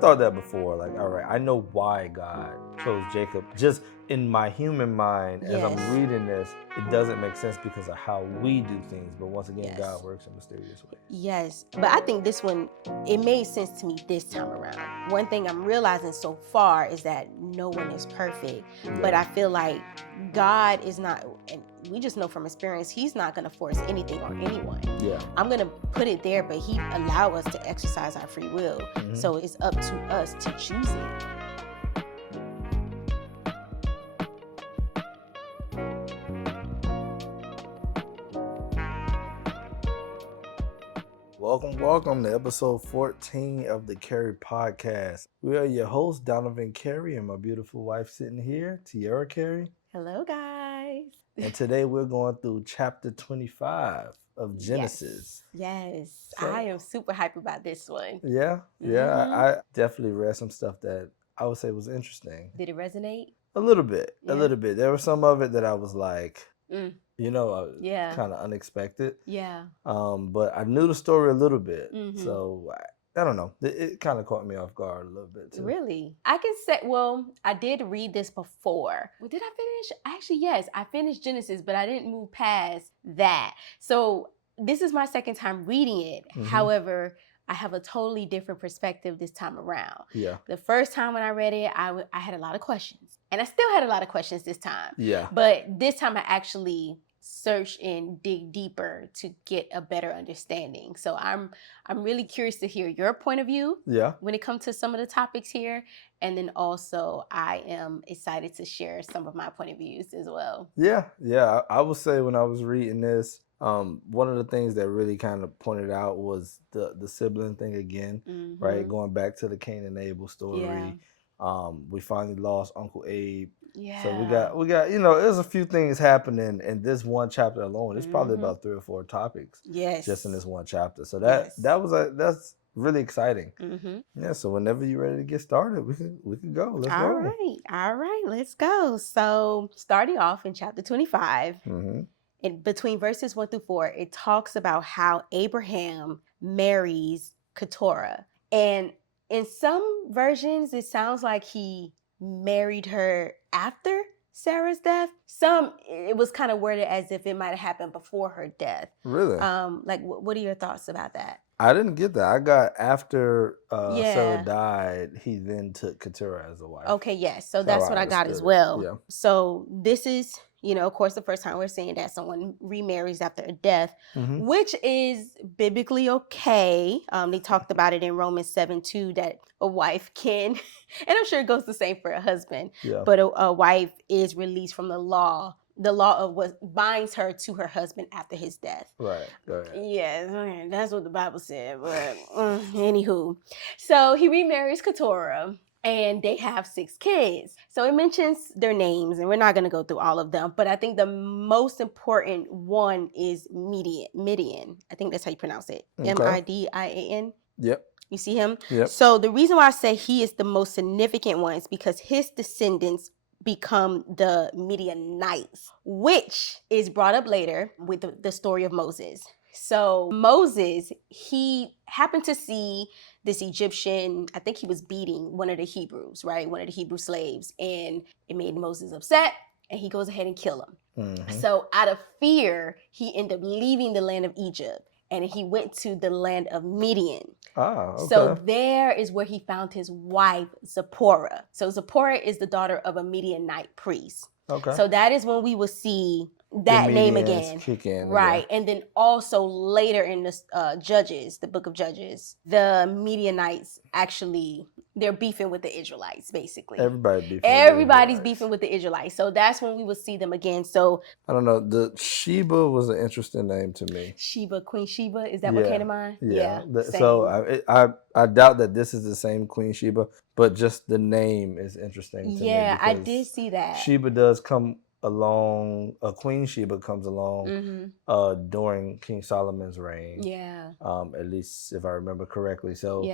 thought that before. Like, all right, I know why God chose Jacob. Just in my human mind, as I'm reading this, it doesn't make sense because of how we do things. But once again, God works in mysterious ways. Yes. But I think this one, it made sense to me this time around. One thing I'm realizing so far is that no one is perfect. Yeah. But I feel like God is not, and we just know from experience, he's not going to force anything on anyone. Yeah. I'm going to put it there, but he allow us to exercise our free will. Mm-hmm. So it's up to us to choose it. Welcome to episode 14 of the Careys Podcast. We are your hosts, Donovan Carey, and my beautiful wife sitting here, Tiara Carey. Hello, guys. And today we're going through chapter 25 of Genesis. Yes. So, I am super hyped about this one. Yeah. Mm-hmm. I definitely read some stuff that I would say was interesting. Did it resonate? A little bit. There was some of it that I was like... kind of unexpected. Yeah. But I knew the story a little bit. Mm-hmm. So I don't know. It kind of caught me off guard a little bit too. Really? I can say, I did read this before. Well, did I finish? Actually, yes. I finished Genesis, but I didn't move past that. So this is my second time reading it. Mm-hmm. However, I have a totally different perspective this time around. Yeah. The first time when I read it, I had a lot of questions. And I still had a lot of questions this time. Yeah. But this time I actually search and dig deeper to get a better understanding. So I'm really curious to hear your point of view when it comes to some of the topics here. And then also I am excited to share some of my point of views as well. Yeah. I would say when I was reading this, one of the things that really kind of pointed out was the sibling thing again, right? Going back to the Cain and Abel story. Yeah. We finally lost Uncle Abe. Yeah. So we got, there's a few things happening in this one chapter alone. It's probably about 3 or 4 topics. Yes. Just in this one chapter. So that's really exciting. Mm-hmm. Yeah. So whenever you're ready to get started, we can go. Let's go. All right. Let's go. So starting off in chapter 25, in between verses 1 through 4, it talks about how Abraham marries Keturah. And in some versions, it sounds like he married her after Sarah's death. Some, it was kind of worded as if it might have happened before her death. Really? What are your thoughts about that? I didn't get that. I got after Sarah died, he then took Keturah as a wife. Okay, yes. So that's what I got as well. Yeah. So this is, of course, the first time we're saying that someone remarries after a death, which is biblically okay. They talked about it in Romans 7:2 that a wife can, and I'm sure it goes the same for a husband, but a wife is released from the law of what binds her to her husband after his death. Right. Go ahead. Yeah, that's what the Bible said. But anywho, so he remarries Keturah. And they have 6 kids. So it mentions their names, and we're not going to go through all of them. But I think the most important one is Midian. I think that's how you pronounce it. Okay. Midian. Yep. You see him? Yep. So the reason why I say he is the most significant one is because his descendants become the Midianites, which is brought up later with the story of Moses. So Moses, he happened to see this Egyptian, I think he was beating one of the Hebrews, right? One of the Hebrew slaves. And it made Moses upset, and he goes ahead and kill him. Mm-hmm. So out of fear, he ended up leaving the land of Egypt, and he went to the land of Midian. Ah, okay. So there is where he found his wife, Zipporah. So Zipporah is the daughter of a Midianite priest. Okay. So that is when we will see that name again. Kick in, right. And then also later in the Judges, the book of Judges, the Midianites actually, they're beefing with the Israelites, basically. Everybody's beefing with the Israelites. So that's when we will see them again. So I don't know. The Sheba was an interesting name to me. Sheba, Queen Sheba. Is that what came to mind? Yeah. So I doubt that this is the same Queen Sheba, but just the name is interesting to me. Yeah, I did see that. Sheba does come along, Queen Sheba comes along during King Solomon's reign. Yeah. At least if I remember correctly. So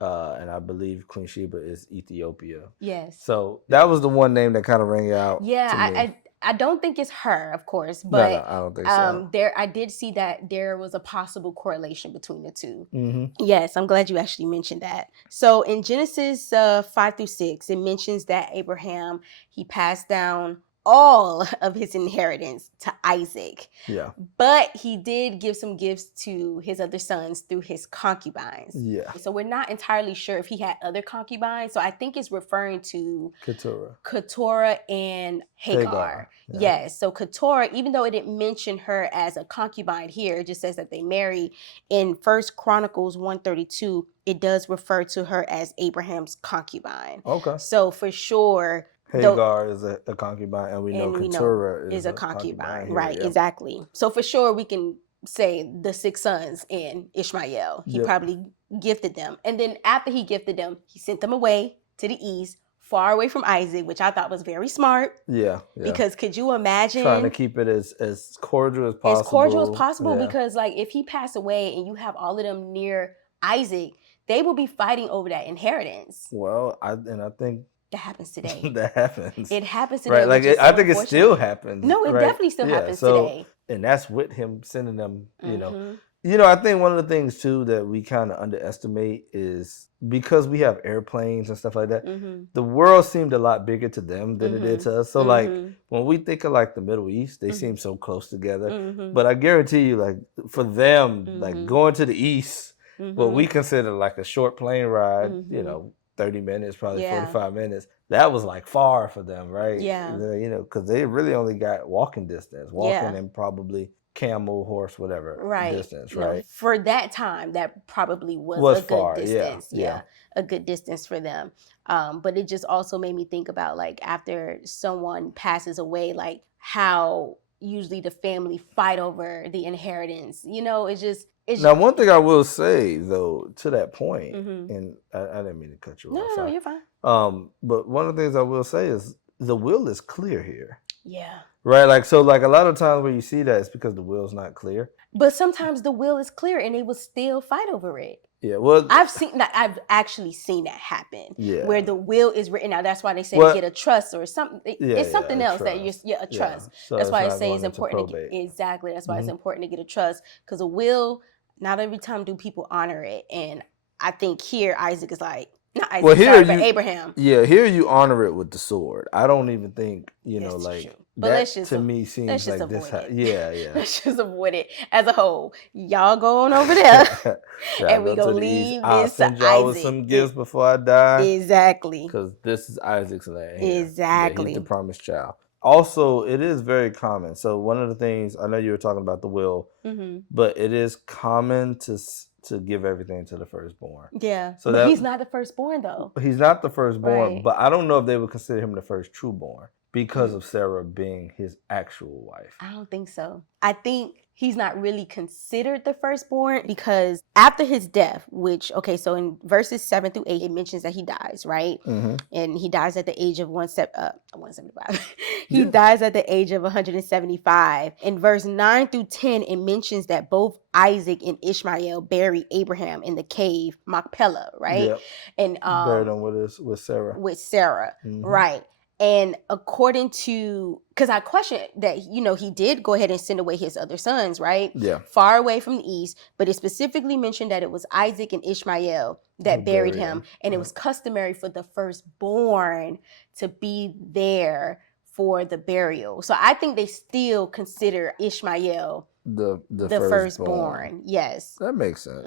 and I believe Queen Sheba is Ethiopia. Yes. So that was the one name that kind of rang out. Yeah, to me. I don't think it's her, of course, but no, I don't think so. I did see that there was a possible correlation between the two. Mm-hmm. Yes, I'm glad you actually mentioned that. So in Genesis 5-6, it mentions that Abraham, he passed down all of his inheritance to Isaac. Yeah. But he did give some gifts to his other sons through his concubines. Yeah. So we're not entirely sure if he had other concubines. So I think it's referring to Keturah and Hagar. Yeah. Yes. So Keturah, even though it didn't mention her as a concubine here, it just says that they married. In 1 Chronicles 132, it does refer to her as Abraham's concubine. Okay. So for sure, Hagar is a concubine, and we know Keturah is a concubine. Right, yeah. Exactly. So for sure, we can say the 6 sons and Ishmael. He probably gifted them. And then after he gifted them, he sent them away to the east, far away from Isaac, which I thought was very smart. Yeah. Because could you imagine? Trying to keep it as cordial as possible. As cordial as possible, because like if he passed away and you have all of them near Isaac, they will be fighting over that inheritance. Well, I think that happens today. That happens. It happens today. Right, like I think it still happens. No, it definitely still happens today. And that's with him sending them, you know. You know, I think one of the things too that we kind of underestimate is because we have airplanes and stuff like that, the world seemed a lot bigger to them than it did to us. So like when we think of like the Middle East, they seem so close together. But I guarantee you, like for them, like going to the East, what we consider like a short plane ride, you know, 30 minutes, probably 45 minutes. That was like far for them, right? Yeah. You know, because they really only got walking distance, and probably camel, horse, whatever distance, right? No, for that time, that probably was a far, good distance. Yeah, a good distance for them. But it just also made me think about like after someone passes away, like how usually the family fight over the inheritance. You know, it's now, one thing I will say, though, to that point, and I didn't mean to cut you off. No, you're fine. But one of the things I will say is the will is clear here. Yeah. Right? Like, so like a lot of times when you see that, it's because the will's not clear. But sometimes the will is clear and they will still fight over it. Yeah, well, I've actually seen that happen. Yeah, where the will is written out. That's why they say get a trust or something. It's something else that a trust. So that's why I say it's important to exactly. That's why it's important to get a trust, because a will, not every time do people honor it. And I think here Isaac is like, not Isaac, but Abraham. Yeah, here you honor it with the sword. I don't even think, you know, like true. But that to me seems like this. Yeah. Let's just avoid it as a whole. Y'all go on over there, and we gonna leave this to Isaac. Y'all with some gifts before I die. Exactly. Because this is Isaac's land. Exactly. Yeah, he's the promised child. Also, it is very common. So one of the things, I know you were talking about the will, but it is common to give everything to the firstborn. Yeah. So but he's not the firstborn, though. He's not the firstborn, but I don't know if they would consider him the first trueborn because of Sarah being his actual wife. I don't think so. I think he's not really considered the firstborn because after his death, so in verses 7-8, it mentions that he dies, right? And he dies at the age of 175. He dies at the age of 175. In verse 9-10, it mentions that both Isaac and Ishmael buried Abraham in the cave Machpelah, right? Yep. And buried him with Sarah. With Sarah, right? And according to, because I question that, you know, he did go ahead and send away his other sons, right? Yeah. Far away from the east, but it specifically mentioned that it was Isaac and Ishmael that buried him. And it was customary for the firstborn to be there for the burial. So I think they still consider Ishmael the firstborn. Yes. That makes sense.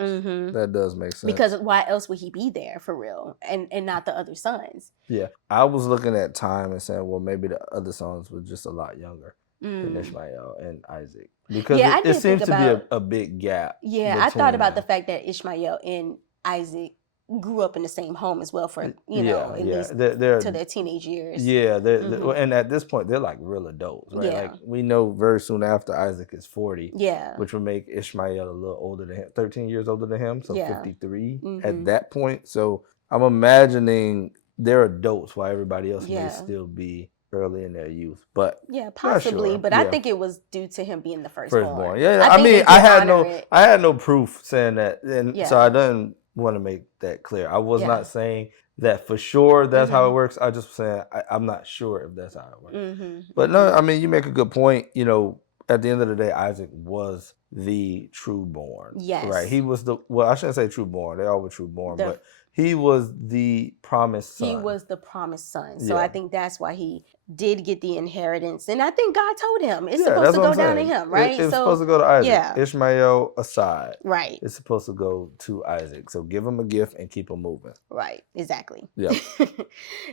That does make sense. Because why else would he be there for real and not the other sons? Yeah. I was looking at time and saying, well, maybe the other sons were just a lot younger than Ishmael and Isaac. Because it seems to be a big gap. Yeah, I thought about the fact that Ishmael and Isaac grew up in the same home as well for, at least to their teenage years. Yeah, and at this point, they're like real adults, right? Yeah. Like we know very soon after Isaac is 40, yeah, which would make Ishmael a little older than him, 13 years older than him, so 53 at that point. So I'm imagining they're adults while everybody else may still be early in their youth, but possibly. Sure. But I think it was due to him being the firstborn. Yeah, I mean, I had no proof saying that, and so I didn't want to make that clear. I was not saying that for sure that's how it works. I just saying I'm not sure if that's how it works. But no, I mean, you make a good point. You know, at the end of the day, Isaac was the true born. Yes. Right. He was I shouldn't say true born. They all were true born, but he was the promised son. He was the promised son. So I think that's why he did get the inheritance. And I think God told him it's supposed to go down to him, right? It's supposed to go to Isaac. Ishmael aside. Right. It's supposed to go to Isaac. So give him a gift and keep him moving. Right. Exactly. Yeah.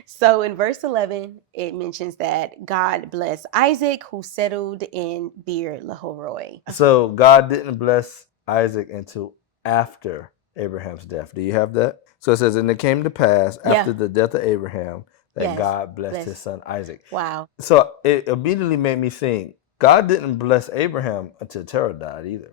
So in verse 11, it mentions that God blessed Isaac, who settled in Beer Lahoroi. So God didn't bless Isaac until after Abraham's death. Do you have that? So it says, and it came to pass after the death of Abraham that God blessed his son Isaac. Wow. So it immediately made me think, God didn't bless Abraham until Terah died either.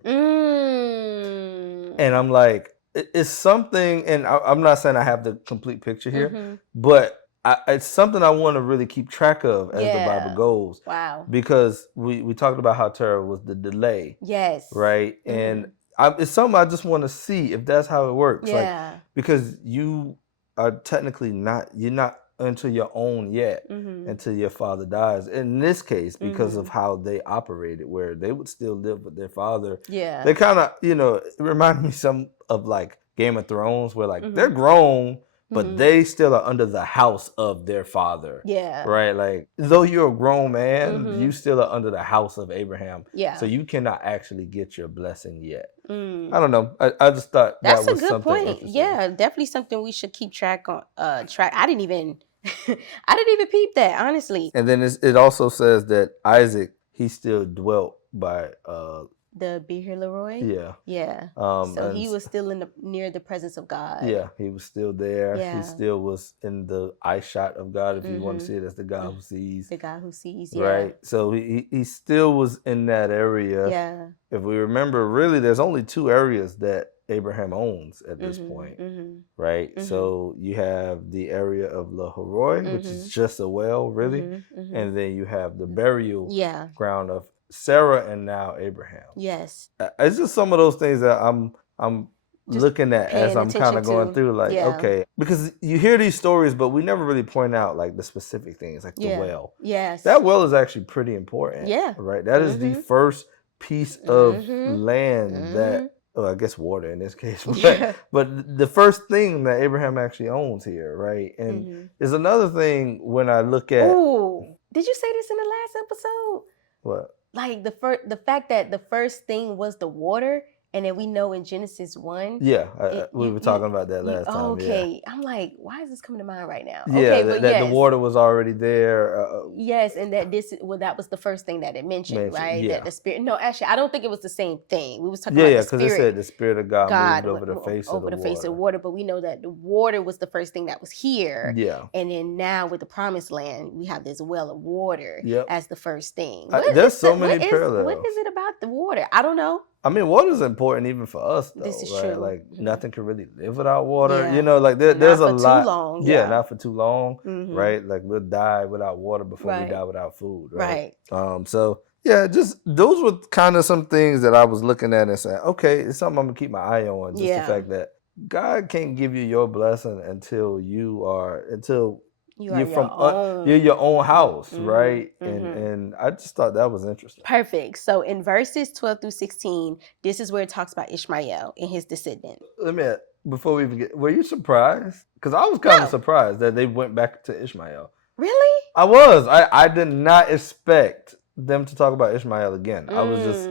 And I'm like, it's something, and I'm not saying I have the complete picture here, but it's something I want to really keep track of as the Bible goes. Wow. Because we talked about how Terah was the delay. Yes. Right? And it's something I just want to see if that's how it works. Yeah. Like, because you are technically you're not into your own yet until your father dies. In this case, because of how they operated, where they would still live with their father. Yeah. They kind of, it reminded me some of like Game of Thrones, where like they're grown, but they still are under the house of their father. Yeah. Right? Like, though you're a grown man, you still are under the house of Abraham. Yeah. So you cannot actually get your blessing yet. I don't know. I just thought that's that was a good something point. Yeah, definitely something we should keep track on. I didn't even peep that, honestly. And then it also says that Isaac, he still dwelt by the Beer Lahoroi? Yeah. Yeah. So he was still near the presence of God. Yeah, he was still there. Yeah. He still was in the eye shot of God, if you want to see it as the God who sees. The God who sees, yeah. Right. So he still was in that area. Yeah. If we remember, really, there's only 2 areas that Abraham owns at this point. Right? So you have the area of Lahoroi, which is just a well, really. And then you have the burial ground of Sarah and now Abraham. Yes. It's just some of those things that I'm looking at as I'm kind of going through, like, okay, because you hear these stories, but we never really point out like the specific things, like the well. Yes. That well is actually pretty important. Yeah. Right? That is the first piece of land that, I guess water in this case, but the first thing that Abraham actually owns here, right? And there's another thing when I look at... Ooh, did you say this in the last episode? What? Like the fact that the first thing was the water, and then we know in Genesis 1. Yeah, we were talking about that last time. Okay, yeah. I'm like, why is this coming to mind right now? Yeah, okay, but the water was already there. Yes, and that that was the first thing that it mentioned, right? Yeah. That the spirit. No, actually, I don't think it was the same thing. We was talking about the spirit. Yeah, because it said the spirit of God moved over the face of the water. Face of water, but we know that the water was the first thing that was here. Yeah, and then now with the Promised Land, we have this well of water as the first thing. There's so many parallels. What is it about the water? I don't know. I mean, water is important even for us, though. This is right? true. Like, nothing can really live without water. Yeah. Like there's a lot. Not for too long. Yeah, not for too long, right? Like, we'll die without water before we die without food, right? So, yeah, just those were kind of some things that I was looking at and saying, okay, it's something I'm going to keep my eye on. Just the fact that God can't give you your blessing until you're your own house, right? And I just thought that was interesting. Perfect. So in verses 12 through 16, this is where it talks about Ishmael and his descendant. Before we even were you surprised? Because I was kind of surprised that they went back to Ishmael. Really? I was. I did not expect them to talk about Ishmael again. I was just...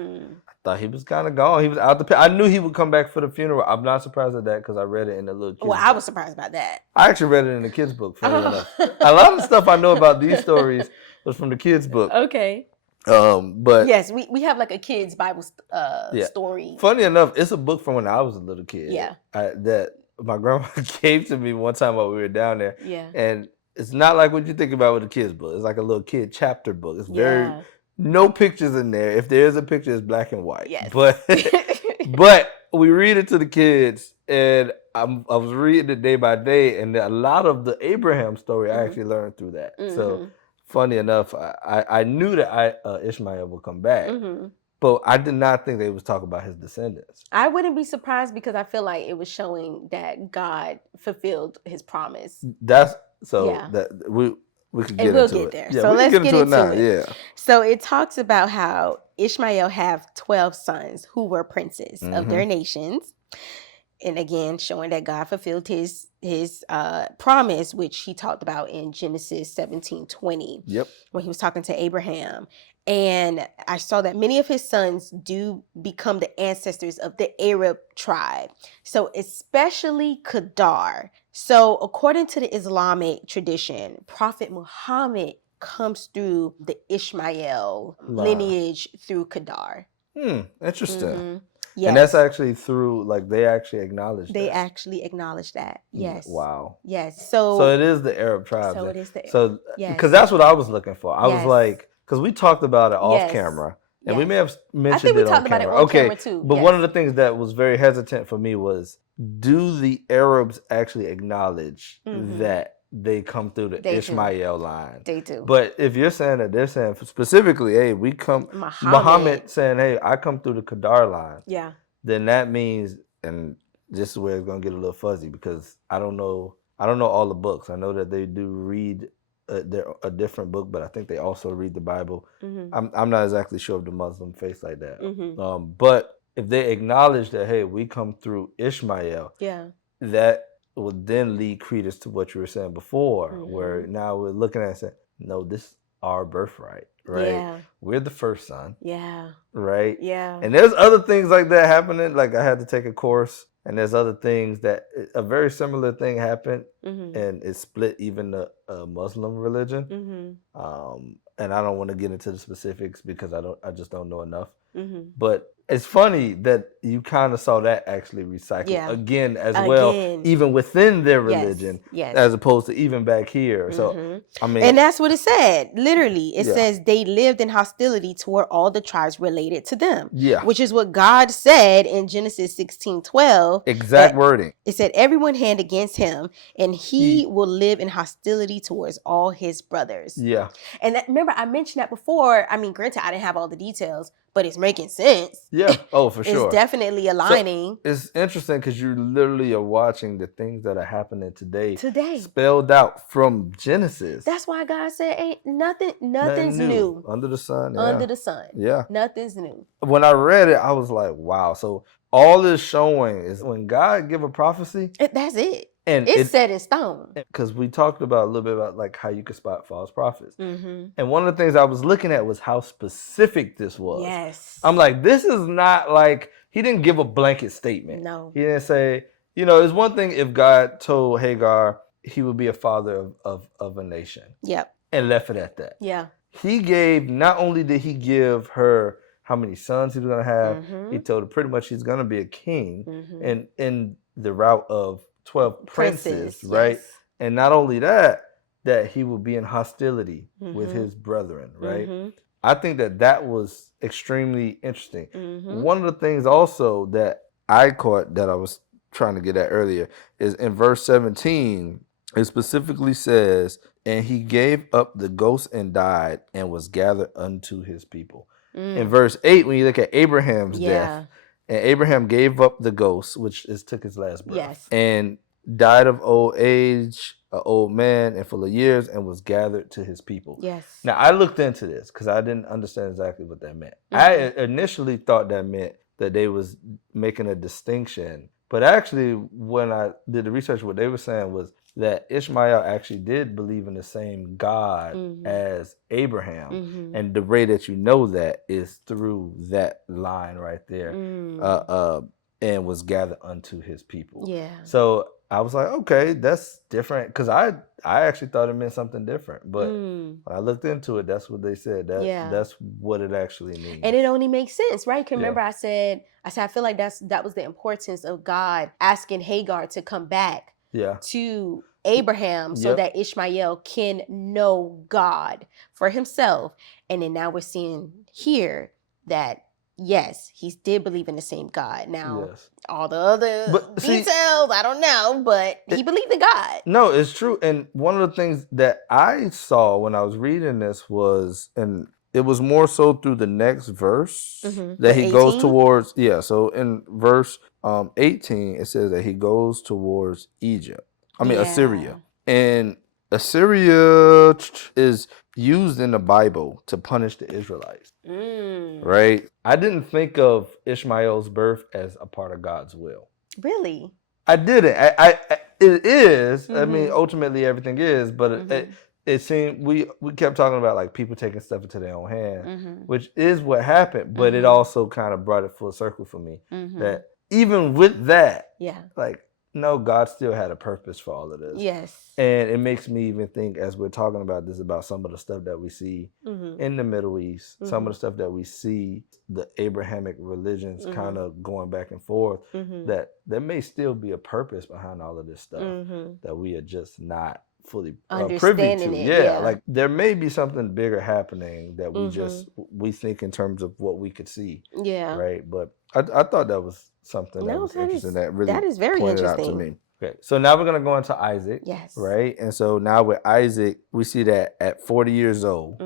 thought he was kind of gone. He was out the pit. I knew he would come back for the funeral. I'm not surprised at that because I read it in the little kids book. I was surprised about that. I actually read it in the kids book. Funny enough. A lot of the stuff I know about these stories was from the kids book. Okay. But yes, we have like a kids Bible story. Funny enough, it's a book from when I was a little kid. Yeah. That my grandma gave to me one time while we were down there. Yeah. And it's not like what you think about with a kids book. It's like a little kid chapter book. It's very... No pictures in there. If there is a picture, it's black and white. Yes. But we read it to the kids, and I was reading it day by day, and a lot of the Abraham story I actually learned through that. So funny enough, I knew that Ishmael would come back, But I did not think they was talking about his descendants. I wouldn't be surprised because I feel like it was showing that God fulfilled his promise. That we could get into it. There. Yeah, so let's get into it now. Yeah. So it talks about how Ishmael have 12 sons who were princes of their nations. And again, showing that God fulfilled his promise, which he talked about in Genesis 17:20. Yep. When he was talking to Abraham. And I saw that many of his sons do become the ancestors of the Arab tribe. So especially Kedar. So according to the Islamic tradition, Prophet Muhammad comes through the Ishmael lineage through Kedar. Interesting. Yes. And that's actually through, like, they actually acknowledge that. They actually acknowledge that. Yes. Wow. Yes. So it is the Arab tribe. So it is the Arab. So, because that's what I was looking for. I was like, because we talked about it off camera. And we may have mentioned it on camera. I think we talked about it on camera too. But one of the things that was very hesitant for me was, do the Arabs actually acknowledge that they come through the Ishmael line? They do. But if you're saying that they're saying specifically, hey, we come, Muhammad saying, hey, I come through the Kedar line. Yeah. Then that means, and this is where it's going to get a little fuzzy because I don't know all the books. I know that they do read a different book, but I think they also read the Bible. I'm not exactly sure of the Muslim faith like that. But if they acknowledge that, hey, we come through Ishmael, that would then lead credence to what you were saying before, where now we're looking at it and saying, no, this is our birthright, right? Yeah. We're the first son. Yeah. Right? Yeah. And there's other things like that happening. Like I had to take a course, and there's other things that a very similar thing happened, and it split even the Muslim religion. And I don't want to get into the specifics because I just don't know enough. But it's funny that you kind of saw that actually recycled again as well, even within their religion, as opposed to even back here. So, I mean, and that's what it said. Literally, it says they lived in hostility toward all the tribes related to them. Yeah, which is what God said in Genesis 16:12. Exact wording. It said everyone hand against him, and he will live in hostility towards all his brothers. Yeah, and remember I mentioned that before. I mean, granted, I didn't have all the details, but it's making sense. Yeah. Oh, for sure. It's definitely aligning. So it's interesting because you literally are watching the things that are happening today spelled out from Genesis. That's why God said, "Ain't nothing's new under the sun." Yeah. Under the sun. Yeah. Nothing's new. When I read it, I was like, "Wow!" So all it's showing is when God give a prophecy, that's it. And it's set in stone. Because we talked about a little bit about like how you could spot false prophets. And one of the things I was looking at was how specific this was. Yes. I'm like, this is not like, he didn't give a blanket statement. No. He didn't say, it's one thing if God told Hagar he would be a father of a nation. Yep. And left it at that. Yeah. He gave, not only did he give her how many sons he was going to have, he told her pretty much he's going to be a king and in the route of 12 princes, right? Yes. And not only that he will be in hostility with his brethren, right? I think that was extremely interesting. One of the things also that I caught that I was trying to get at earlier is in verse 17, it specifically says, and he gave up the ghost and died and was gathered unto his people. In verse 8, when you look at Abraham's death, and Abraham gave up the ghost, which took his last breath, and died of old age, an old man, and full of years, and was gathered to his people. Yes. Now, I looked into this because I didn't understand exactly what that meant. I initially thought that meant that they was making a distinction. But actually, when I did the research, what they were saying was that Ishmael actually did believe in the same God as Abraham. And the way that you know that is through that line right there, and was gathered unto his people. Yeah. So I was like, okay, that's different. Because I actually thought it meant something different. But when I looked into it, that's what they said. That's what it actually means. And it only makes sense, right? Because remember I said, I feel like that was the importance of God asking Hagar to come back to Abraham so that Ishmael can know God for himself. And then now we're seeing here that, yes, he did believe in the same God. Now, all the other details, I don't know, but he believed in God. No, it's true. And one of the things that I saw when I was reading this was, and it was more so through the next verse that he 18? goes towards. Yeah. So in verse 18, it says that he goes towards Assyria. And Assyria is used in the Bible to punish the Israelites. Right? I didn't think of Ishmael's birth as a part of God's will. Really? I didn't. It is. I mean, ultimately everything is, but it seemed we kept talking about like people taking stuff into their own hand, which is what happened, but it also kind of brought it full circle for me that even with that, like, no, God still had a purpose for all of this. Yes. And it makes me even think, as we're talking about this, about some of the stuff that we see in the Middle East, some of the stuff that we see, the Abrahamic religions kind of going back and forth, that there may still be a purpose behind all of this stuff that we are just not fully privy to. Yeah, like there may be something bigger happening that we think in terms of what we could see. Yeah. Right. But I thought that was something that was interesting that really very pointed interesting out to me. Okay, so now we're going to go into Isaac. Yes. Right? And so now with Isaac, we see that at 40 years old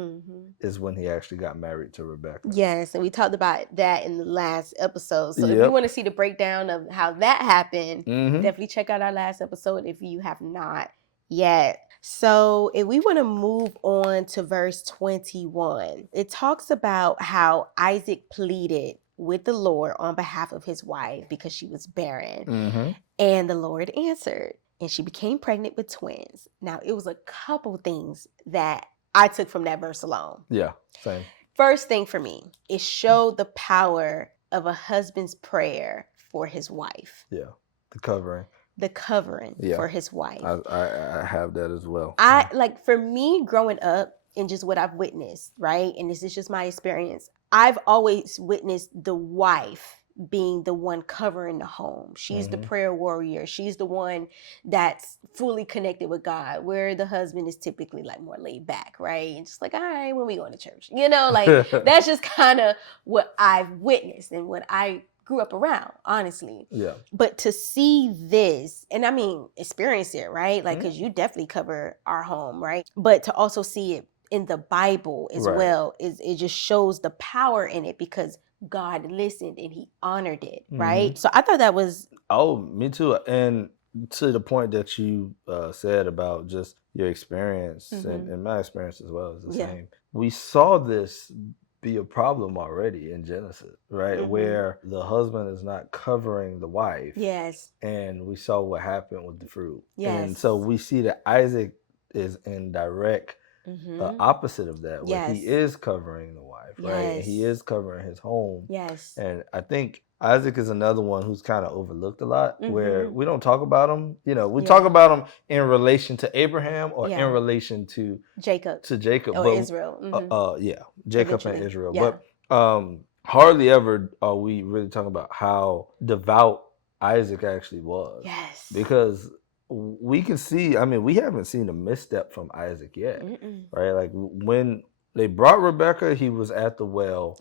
is when he actually got married to Rebekah. Yes, and we talked about that in the last episode. So if you want to see the breakdown of how that happened, definitely check out our last episode if you have not yet. So if we want to move on to verse 21, it talks about how Isaac pleaded with the Lord on behalf of his wife because she was barren. And the Lord answered, and she became pregnant with twins. Now, it was a couple things that I took from that verse alone. Yeah, same. First thing for me, it showed the power of a husband's prayer for his wife. Yeah, the covering for his wife. I have that as well. Like, for me, growing up and just what I've witnessed, right? And this is just my experience. I've always witnessed the wife being the one covering the home. She's the prayer warrior. She's the one that's fully connected with God, where the husband is typically like more laid back, right? And just like, all right, when we going to church? You know, like that's just kind of what I've witnessed and what I grew up around, honestly. Yeah. But to see this, and I mean, experience it, right? Like, because you definitely cover our home, right? But to also see it in the Bible as well, it just shows the power in it because God listened and he honored it, right? So I thought that was... Oh, me too. And to the point that you said about just your experience and my experience as well is the same. We saw this be a problem already in Genesis, right? Where the husband is not covering the wife. Yes. And we saw what happened with the fruit. Yes. And so we see that Isaac is in direct opposite of that, where he is covering the wife, right? And he is covering his home. Yes. And I think Isaac is another one who's kind of overlooked a lot, where we don't talk about him. You know, we talk about him in relation to Abraham or in relation to Jacob. Or Israel. Jacob Eventually. and Israel. But hardly ever are we really talking about how devout Isaac actually was. Yes. Because we can see, I mean, we haven't seen a misstep from Isaac yet, right? Like when they brought Rebekah, he was at the well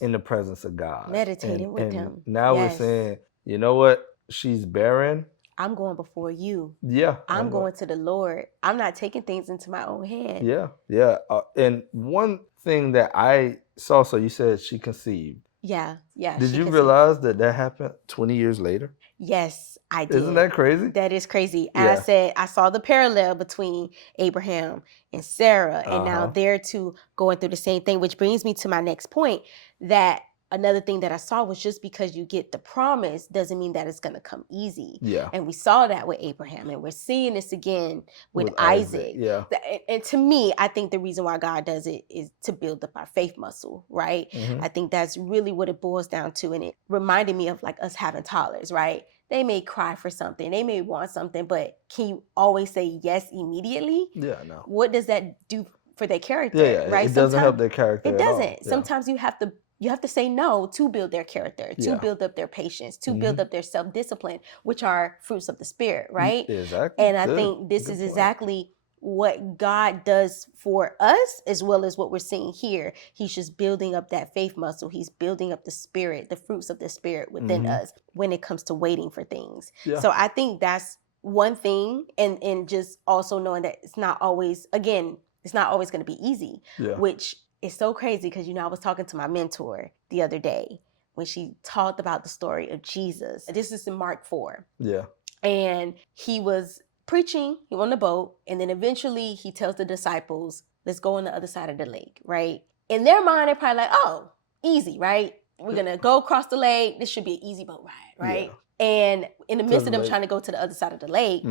in the presence of God. Meditating with him. Now we're saying, you know what? She's barren. I'm going before you. Yeah. I'm going to the Lord. I'm not taking things into my own hand. Yeah. And one thing that I saw, so you said she conceived. Yeah. Did you realize that happened 20 years later? Yes, I did. Isn't that crazy? That is crazy. And I said, I saw the parallel between Abraham and Sarah, and now they're two going through the same thing, which brings me to my next point, that another thing that I saw was just because you get the promise doesn't mean that it's going to come easy. Yeah. And we saw that with Abraham, and we're seeing this again with Isaac. Yeah. And to me, I think the reason why God does it is to build up our faith muscle, right? I think that's really what it boils down to. And it reminded me of like us having toddlers, right? They may cry for something. They may want something, but can you always say yes immediately? Yeah, no. What does that do for their character? Yeah, right? It doesn't help their character. It doesn't. Yeah. Sometimes you have to say no to build their character, to build up their patience, to build up their self-discipline, which are fruits of the Spirit, right? Exactly. And I think this is exactly what God does for us, as well as what we're seeing here. He's just building up that faith muscle. He's building up the Spirit, the fruits of the Spirit within us when it comes to waiting for things. Yeah. So I think that's one thing. And just also knowing that it's not always going to be easy, which it's so crazy because, I was talking to my mentor the other day when she talked about the story of Jesus. This is in Mark 4. Yeah. And he was preaching, he was on the boat, and then eventually he tells the disciples, let's go on the other side of the lake, right? In their mind, they're probably like, oh, easy, right? We're going to go across the lake. This should be an easy boat ride, right? Yeah. And in the midst of them trying to go to the other side of the lake,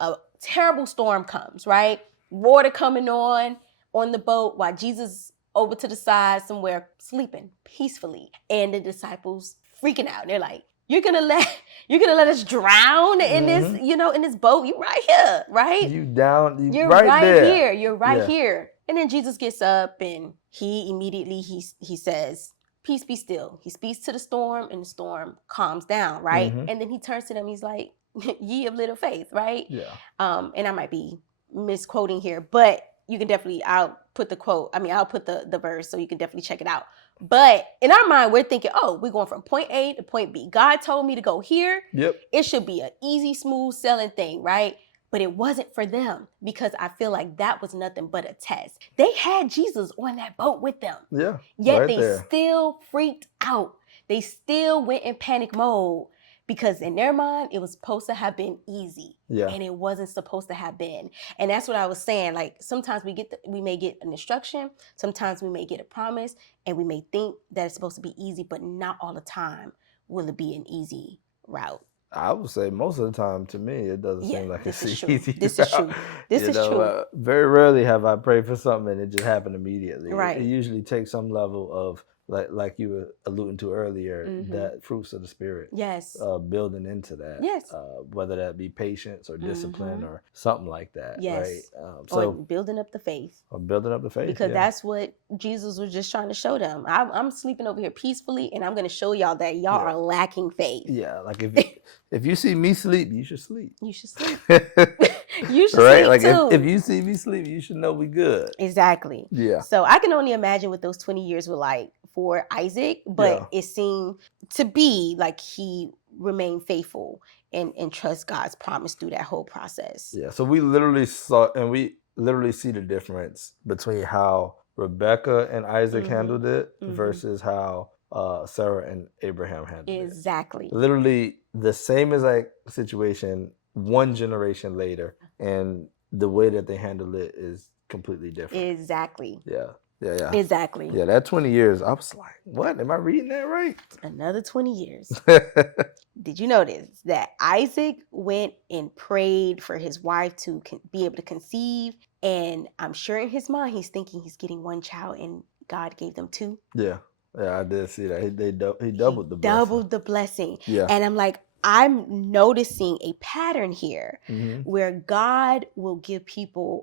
a terrible storm comes, right? Water coming on the boat while Jesus over to the side somewhere sleeping peacefully. And the disciples freaking out. They're like, you're gonna let us drown in this, in this boat? You right here, right? You're right there. Here. You're right here. And then Jesus gets up and he immediately he says, peace be still. He speaks to the storm and the storm calms down, right? And then he turns to them, he's like, ye of little faith, right? Yeah. And I might be misquoting here, but you can definitely, I'll put the verse so you can definitely check it out. But in our mind, we're thinking, oh, we're going from point A to point B. God told me to go here. Yep. It should be an easy, smooth sailing thing, right? But it wasn't for them because I feel like that was nothing but a test. They had Jesus on that boat with them. Yeah. Yet they still freaked out. They still went in panic mode because in their mind, it was supposed to have been easy. Yeah. And it wasn't supposed to have been. And that's what I was saying. Like sometimes we may get an instruction. Sometimes we may get a promise and we may think that it's supposed to be easy, but not all the time will it be an easy route. I would say most of the time, to me, it doesn't seem like it's easy. This is true. This is true. Very rarely have I prayed for something and it just happened immediately. Right. It usually takes some level of, like you were alluding to earlier, that fruits of the Spirit. Yes. Building into that. Yes. Whether that be patience or discipline or something like that. Yes. Right. Or building up the faith. Because that's what Jesus was just trying to show them. I'm sleeping over here peacefully, and I'm going to show y'all that y'all are lacking faith. Yeah. Like if you see me sleep, you should sleep. You should sleep. You should right? sleep Like too. if you see me sleep, you should know we good. Exactly. Yeah. So I can only imagine what those 20 years were like for Isaac, but it seemed to be like he remained faithful and trust God's promise through that whole process. Yeah. So we literally see the difference between how Rebekah and Isaac handled it versus how Sarah and Abraham handled it. Exactly. Literally the same exact situation one generation later, and the way that they handle it is completely different. Exactly. Yeah. Exactly. Yeah, that 20 years, I was like, what? Am I reading that right? Another 20 years. Did you notice that Isaac went and prayed for his wife to be able to conceive? And I'm sure in his mind, he's thinking he's getting one child and God gave them two. Yeah, I did see that. He doubled the blessing. Doubled the blessing. Yeah. And I'm like, I'm noticing a pattern here where God will give people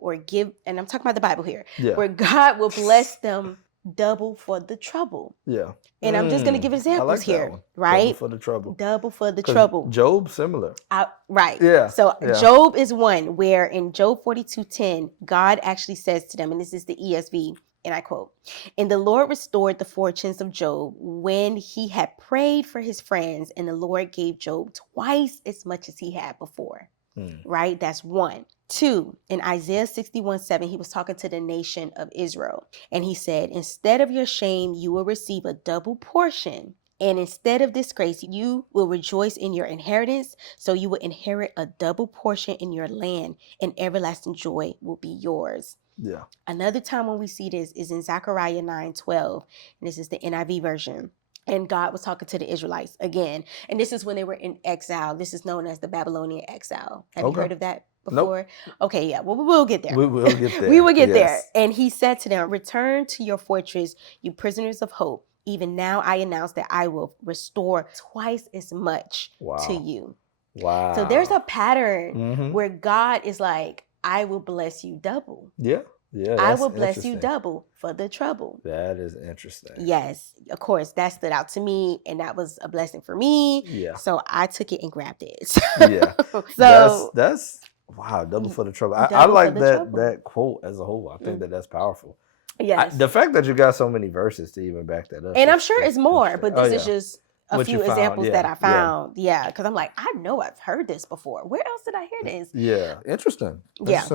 and I'm talking about the Bible here, where God will bless them double for the trouble. Yeah. And I'm just going to give examples here, right? Double for the trouble. Double for the trouble. Job, similar. Right. Yeah. So Job is one where in Job 42:10, God actually says to them, and this is the ESV, and I quote, "And the Lord restored the fortunes of Job when he had prayed for his friends, and the Lord gave Job twice as much as he had before." Right? That's one. Two, in Isaiah 61:7, he was talking to the nation of Israel. And he said, "Instead of your shame, you will receive a double portion. And instead of disgrace, you will rejoice in your inheritance. So you will inherit a double portion in your land, and everlasting joy will be yours." Yeah. Another time when we see this is in Zechariah 9:12. And this is the NIV version. And God was talking to the Israelites again. And this is when they were in exile. This is known as the Babylonian exile. Have you heard of that before? Nope. Okay, yeah. Well, we will get there. We will get there. We will get there. And he said to them, "Return to your fortress, you prisoners of hope. Even now I announce that I will restore twice as much to you." Wow. So there's a pattern where God is like, I will bless you double. Yeah. I will bless you double for the trouble. That is interesting. Yes, of course, that stood out to me, and that was a blessing for me. Yeah. So I took it and grabbed it. Yeah. So that's wow, double for the trouble. I like that quote as a whole. I think that's powerful. Yes. The fact that you got so many verses to even back that up. And I'm sure it's more, but this is just a few examples that I found. Yeah, because I'm like, I know I've heard this before. Where else did I hear this? Yeah, interesting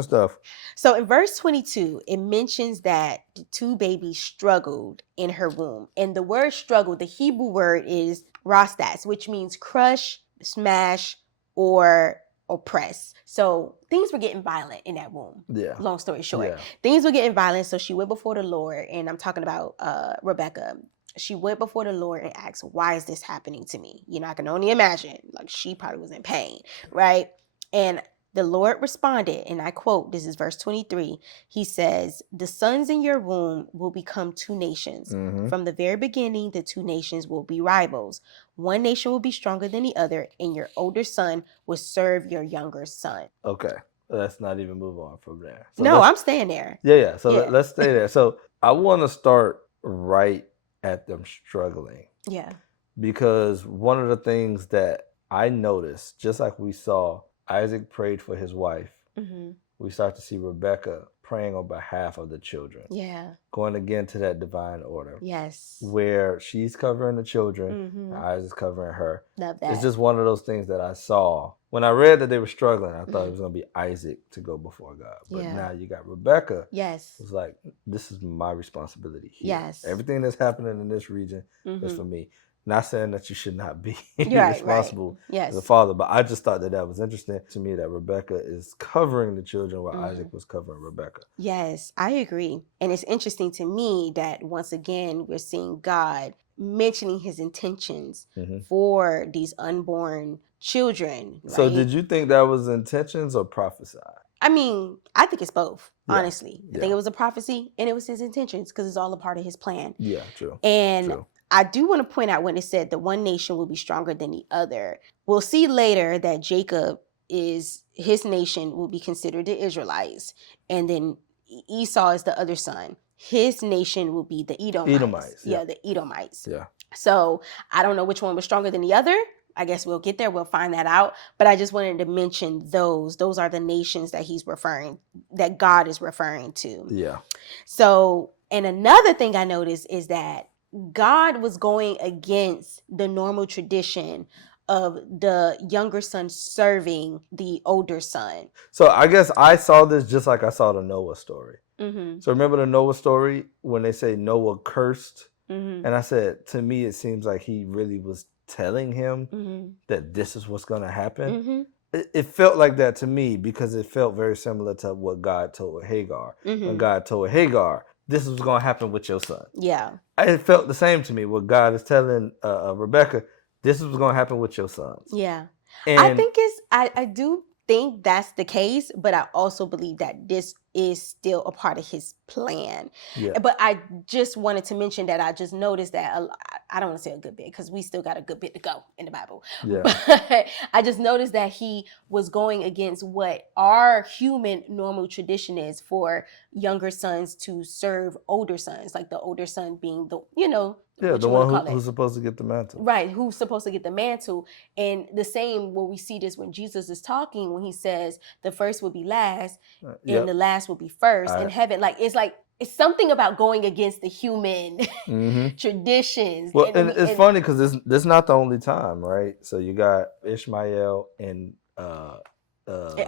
stuff. So in verse 22, it mentions that the two babies struggled in her womb. And the word struggle, the Hebrew word is rastas, which means crush, smash, or oppress. So things were getting violent in that womb. Yeah. Long story short. Things were getting violent. So she went before the Lord, and I'm talking about Rebekah. She went before the Lord and asked, why is this happening to me? You know, I can only imagine. Like, she probably was in pain, right? And the Lord responded, and I quote, this is verse 23. He says, the sons in your womb will become two nations. Mm-hmm. From the very beginning, the two nations will be rivals. One nation will be stronger than the other, and your older son will serve your younger son. Okay. Let's not even move on from there. So no, I'm staying there. Yeah. So let's stay there. So I want to start right at them struggling. Yeah. Because one of the things that I noticed, just like we saw Isaac prayed for his wife, mm-hmm. we start to see Rebekah praying on behalf of the children. Yeah. Going again to that divine order. Yes. Where she's covering the children, mm-hmm. and Isaac's covering her. Love that. It's just one of those things that I saw. When I read that they were struggling, I thought mm-hmm. it was going to be Isaac to go before God. But now you got Rebekah. Yes. It's like, this is my responsibility here. Yes. Everything that's happening in this region mm-hmm. is for me. Not saying that you should not be responsible as a father, but I just thought that was interesting to me that Rebekah is covering the children while mm-hmm. Isaac was covering Rebekah. Yes, I agree. And it's interesting to me that once again, we're seeing God mentioning his intentions mm-hmm. for these unborn children. Right? So did you think that was intentions or prophesied? I mean, I think it's both, honestly. I think it was a prophecy and it was his intentions because it's all a part of his plan. Yeah, true. And true. I do want to point out when it said the one nation will be stronger than the other. We'll see later that Jacob his nation will be considered the Israelites. And then Esau is the other son. His nation will be the Edomites. Yeah, the Edomites. Yeah. So I don't know which one was stronger than the other. I guess we'll get there. We'll find that out. But I just wanted to mention those. Those are the nations that God is referring to. Yeah. So, and another thing I noticed is that God was going against the normal tradition of the younger son serving the older son. So I guess I saw this just like I saw the Noah story. Mm-hmm. So remember the Noah story when they say Noah cursed? Mm-hmm. And I said, to me, it seems like he really was telling him mm-hmm. that this is what's going to happen. Mm-hmm. It felt like that to me because it felt very similar to what God told Hagar. Mm-hmm. When God told Hagar, this is going to happen with your son. Yeah. It felt the same to me. What God is telling Rebekah, this is what's going to happen with your sons. Yeah. And I think I do think that's the case, but I also believe that this is still a part of his plan. Yeah. But I just wanted to mention that I just noticed that, I don't want to say a good bit because we still got a good bit to go in the Bible. Yeah. But I just noticed that he was going against what our human normal tradition is for younger sons to serve older sons, like the older son being the one who's supposed to get the mantle. Right, who's supposed to get the mantle. And the same when we see this when Jesus is talking, when he says the first will be last and the last will be first in heaven. It's something about going against the human mm-hmm. traditions. Well, and it's funny because this is not the only time, right? So you got Ishmael and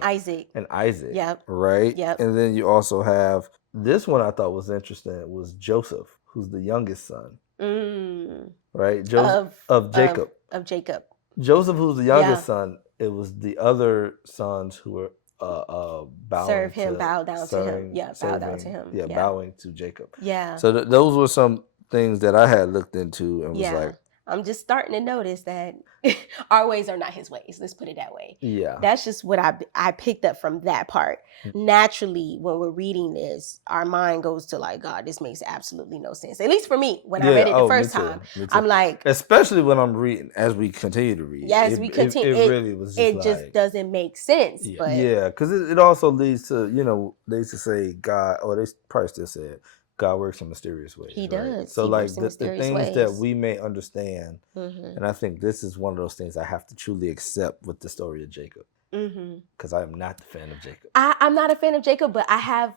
Isaac. Yep. Right? Yep. And then you also have, this one I thought was interesting, was Joseph, who's the youngest son. Mm. Right? Joseph of Jacob. Of Jacob. Joseph, who's the youngest son, it was the other sons who were bow down to him. Yeah, bowing to Jacob. Yeah. So those were some things that I had looked into and was like, I'm just starting to notice that our ways are not his ways. Let's put it that way. Yeah. That's just what I picked up from that part. Naturally, when we're reading this, our mind goes to like, God, this makes absolutely no sense. At least for me, when I read it the first time, I'm like, especially when I'm reading, as we continue to read. Yeah, as we continue, it really was just just doesn't make sense. Yeah, but because it also leads to, they used to say God, or they probably still said, God works in mysterious ways. He does. Right? So the things that we may understand, mm-hmm. and I think this is one of those things I have to truly accept with the story of Jacob. Because I am not the fan of Jacob. I'm not a fan of Jacob, but I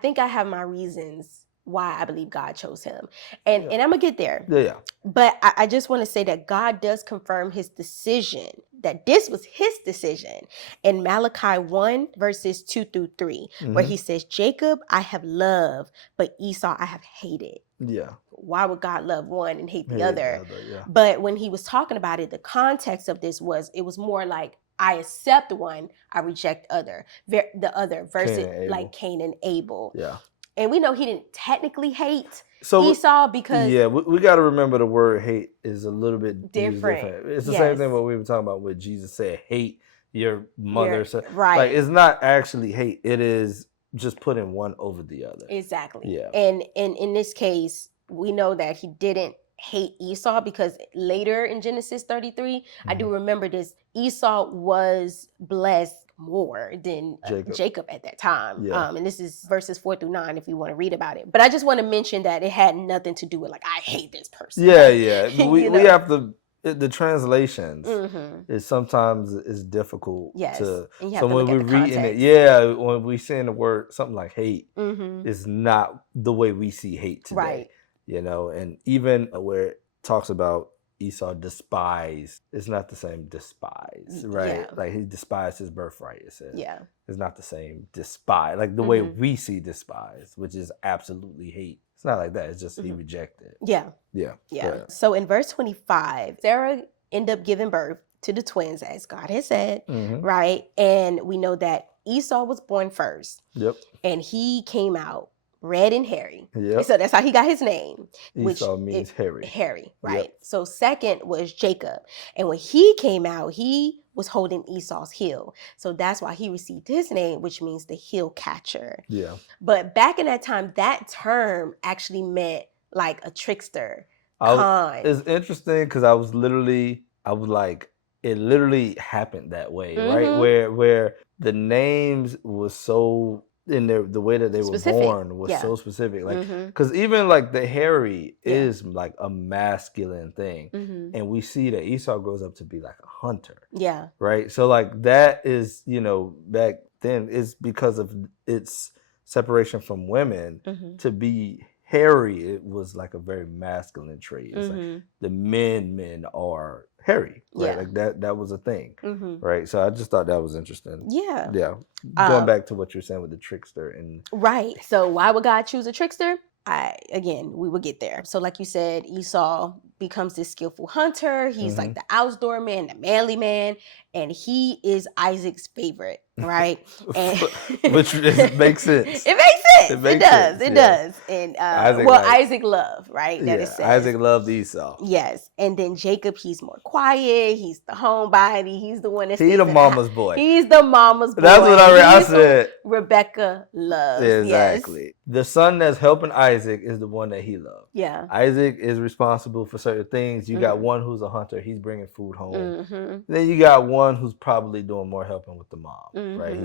think I have my reasons why I believe God chose him. And I'm going to get there. Yeah. But I just want to say that God does confirm his decision, that this was his decision in Malachi 1, verses 2-3, where he says, Jacob I have loved, but Esau I have hated. Yeah. Why would God love one and hate the other? Yeah. But when he was talking about it, the context of this was, it was more like, I accept one, I reject the other, versus like Cain and Abel. Yeah. And we know he didn't technically hate Esau because... Yeah, we got to remember the word hate is a little bit different. It's the same thing what we were talking about with Jesus said, hate your mother. Right. Like, it's not actually hate. It is just putting one over the other. Exactly. Yeah. And in this case, we know that he didn't hate Esau because later in Genesis 33, I do remember this, Esau was blessed more than Jacob at that time. Yeah. And this is verses 4-9 if you want to read about it. But I just want to mention that it had nothing to do with like, I hate this person. Yeah. We have to, the translations is sometimes is difficult to, so when we're reading it, when we saying the word, something like hate is not the way we see hate today. Right. You know, and even where it talks about Esau despised, it's not the same despise, right? Yeah. Like he despised his birthright, it says. Yeah. It's not the same despise, like the way we see despise, which is absolutely hate. It's not like that. It's just he rejected. Yeah. Yeah. Yeah. So in verse 25, Sarah ended up giving birth to the twins, as God had said, right? And we know that Esau was born first. Yep. And he came out red and hairy. Yep. So that's how he got his name. Esau means hairy. Hairy, right? Yep. So second was Jacob. And when he came out, he was holding Esau's heel. So that's why he received his name, which means the heel catcher. Yeah. But back in that time, that term actually meant like a trickster, con. It's interesting because I was like, it literally happened that way, right? Where the names was so... in the way that they were born was so specific, like because even like the hairy is like a masculine thing, and we see that Esau grows up to be like a hunter, right? So like that is, you know, back then is because of its separation from women. To be hairy, it was like a very masculine trait. It's like the men are hairy, right? Like that was a thing, right? So I just thought that was interesting. Yeah. Going back to what you're saying with the trickster and right. So why would God choose a trickster? We will get there. So like you said, Esau becomes this skillful hunter. He's like the outdoor man, the manly man, and he is Isaac's favorite, right? And which makes sense. It makes sense. It does. And Isaac loved, right? That it says. Isaac loved Esau. Yes. And then Jacob, he's more quiet. He's the homebody. He's the one that's the mama's boy. He's the mama's boy. That's what I said. Rebekah loves. Exactly. Yes. The son that's helping Isaac is the one that he loved. Yeah. Isaac is responsible for certain things. You got one who's a hunter. He's bringing food home. Then you got one who's probably doing more helping with the mom, right?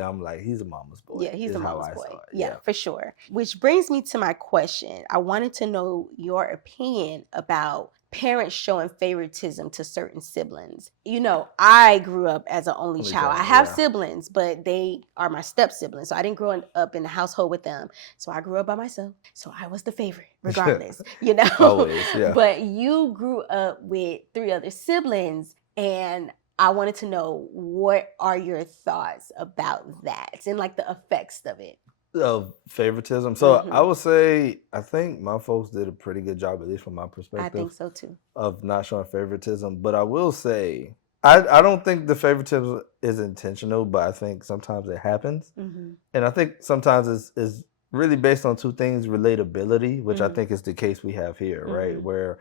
I'm like, he's a mama's boy. Yeah, he's a mama's boy. Yeah, for sure. Which brings me to my question. I wanted to know your opinion about parents showing favoritism to certain siblings. You know, I grew up as an only child. I have siblings, but they are my step siblings. So I didn't grow up in a household with them. So I grew up by myself. So I was the favorite, regardless, you know. Always, yeah. But you grew up with 3 other siblings, and I wanted to know, what are your thoughts about that and like the effects of it? Of favoritism. So I would say, I think my folks did a pretty good job, at least from my perspective. I think so too. Of not showing favoritism. But I will say, I don't think the favoritism is intentional, but I think sometimes it happens. And I think sometimes it's really based on 2 things: relatability, which I think is the case we have here, right? Where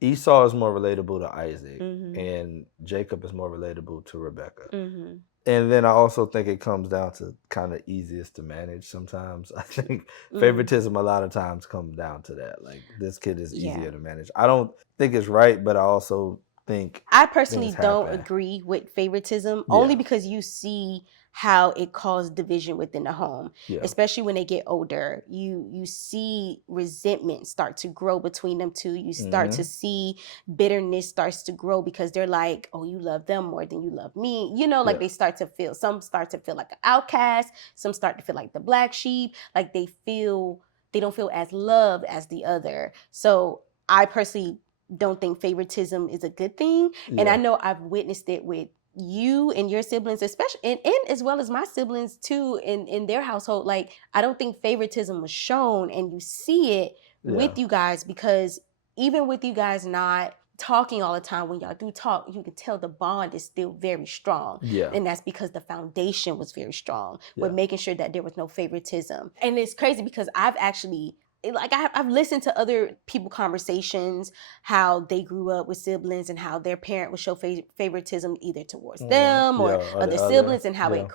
Esau is more relatable to Isaac, and Jacob is more relatable to Rebekah. And then I also think it comes down to kind of easiest to manage sometimes. I think favoritism a lot of times comes down to that. Like, this kid is easier to manage. I don't think it's right, but I also think I personally don't agree with favoritism, only because you see how it caused division within the home, especially when they get older. You see resentment start to grow between them two. You start to see bitterness starts to grow because they're like, oh, you love them more than you love me. You know, like they start to feel, some start to feel like an outcast. Some start to feel like the black sheep. Like they feel they don't feel as loved as the other. So I personally don't think favoritism is a good thing. Yeah. And I know I've witnessed it with you and your siblings, especially, and as well as my siblings too, in their household. Like, I don't think favoritism was shown, and you see it with you guys, because even with you guys not talking all the time, when y'all do talk, you can tell the bond is still very strong. Yeah. And that's because the foundation was very strong with making sure that there was no favoritism. And it's crazy because I've actually, like, I've listened to other people conversations, how they grew up with siblings and how their parent would show favoritism either towards them or other siblings, and how it